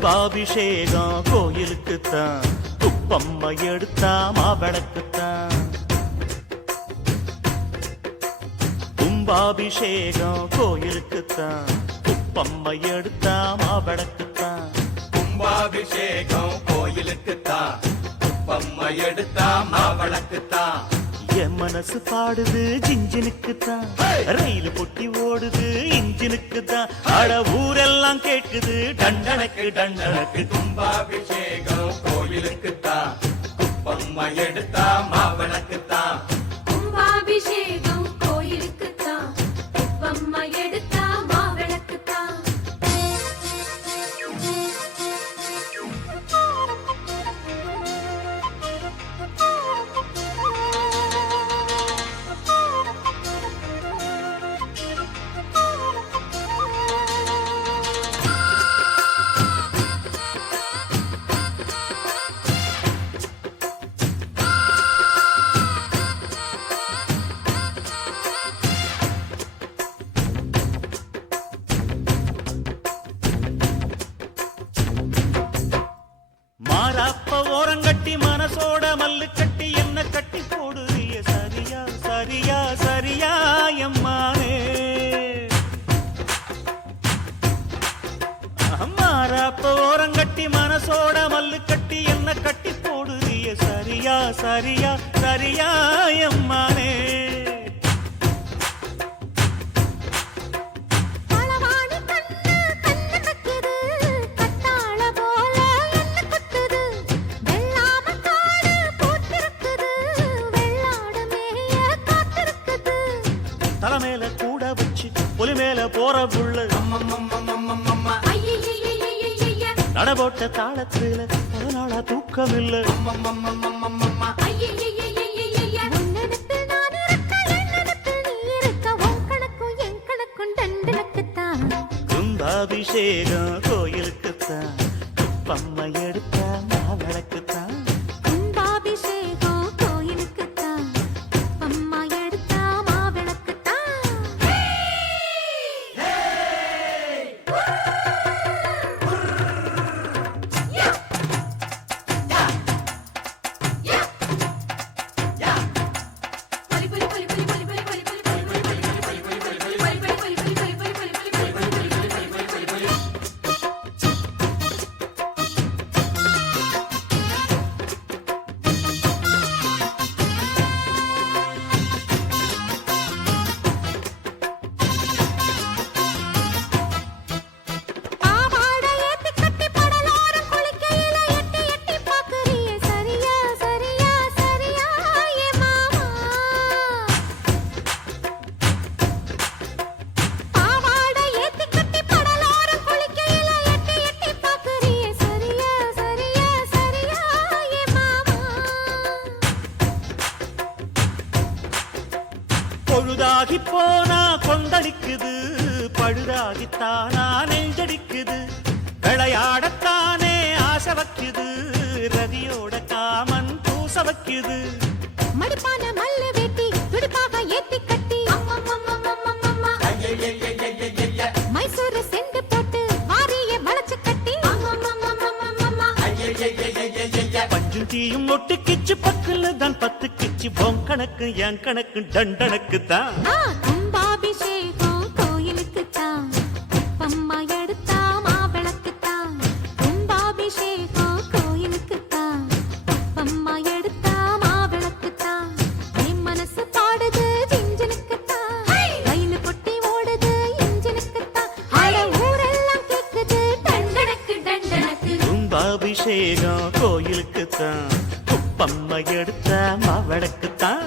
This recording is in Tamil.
கும்பாபிஷேகம் கோயிலுக்குத்தான், குப்பம்மை எடுத்தா மாவிளக்குத்தான். கும்பாபிஷேகம் கோயிலுக்குத்தான், குப்பம்மை எடுத்தா மாவிளக்குத்தான். கும்பாபிஷேகம் கோயிலுக்குத்தான், குப்பம்மை எடுத்தா மாவிளக்குத்தான். என் மனசு பாடுது ஜிஞ்சினுக்குத்தான், ரயில் பொட்டி ஓடுது இன்ஜினுக்குத்தான். அட ஊரெல்லாம் கேட்குது டண்டனக்கு டண்டனக்கு. கும்பாபிஷேகம் கோயிலுக்குத்தான், குப்பம்மை எடுத்தா மாவிளக்குத்தான். கும்பாபிஷேகம் கோயிலுக்குத்தான், குப்பம்மை எடுத்தா மாவிளக்குத்தான். மாறாப்ப ஓரங்கட்டி மனசோட மல்லு கட்டி என்ன கட்டி போடுறிய சரியா சரியா சரியா எம்மானே. மாறாப்ப ஓரங்கட்டி மனசோட மல்லு கட்டி என்ன கட்டி போடுறிய சரியா சரியா சரியா எம்மானே. தலைமையில கூட வச்சு புலி மேல போற புள்ள நடபோட்ட தாளத்துல அதனால தூக்கம் இல்ல. கும்பாபிஷேகம் கோயிலுக்குத்தான், குப்பம்மை எடுத்தா மாவிளக்குத்தான். கும்பாபிஷேகம் கோயிலுக்குத்தான், குப்பம்மை எடுத்தா மாவிளக்குத்தான். பொழுதாகி போனா கொந்தளிக்குது, பழுதாகித்தானா நெஞ்சடிக்குது. விளையாடத்தானே ஆசை வைக்குது, ரதியோட காமன் பூச வைக்குது. மடிப்பான மல்லு வெட்டி துடுப்பாக ஏத்தி கட்டி மைசூரு செண்டு போட்டு வாரிய வளைச்சு கட்டி பஞ்சும் தீயும் ஒட்டுக்கிச்சு பக்கல தான் பத்து கிச்சு. பொன் கணக்கு என் கணக்கு தண்டனக்கு தான். கும்பாபிஷேகம் கோயிலுக்குத்தான், குப்பம்மை எடுத்தா மாவிளக்குத்தான். கும்பாபிஷேகம் கோயிலுக்குத்தான், குப்பம்மை எடுத்தா மாவிளக்குத்தான். என் மனசு பாடுது ஜிஞ்சினுக்குத்தான், ரயில் பொட்டி ஓடுது இன்ஜினுக்குத்தான். அட ஊரெல்லாம் கேக்குது டண்டனக்கு டண்டனக்கு. கும்பாபிஷேகம் கோயிலுக்குத்தான், குப்பம்மை எடுத்தா மாவிளக்குத்தான்.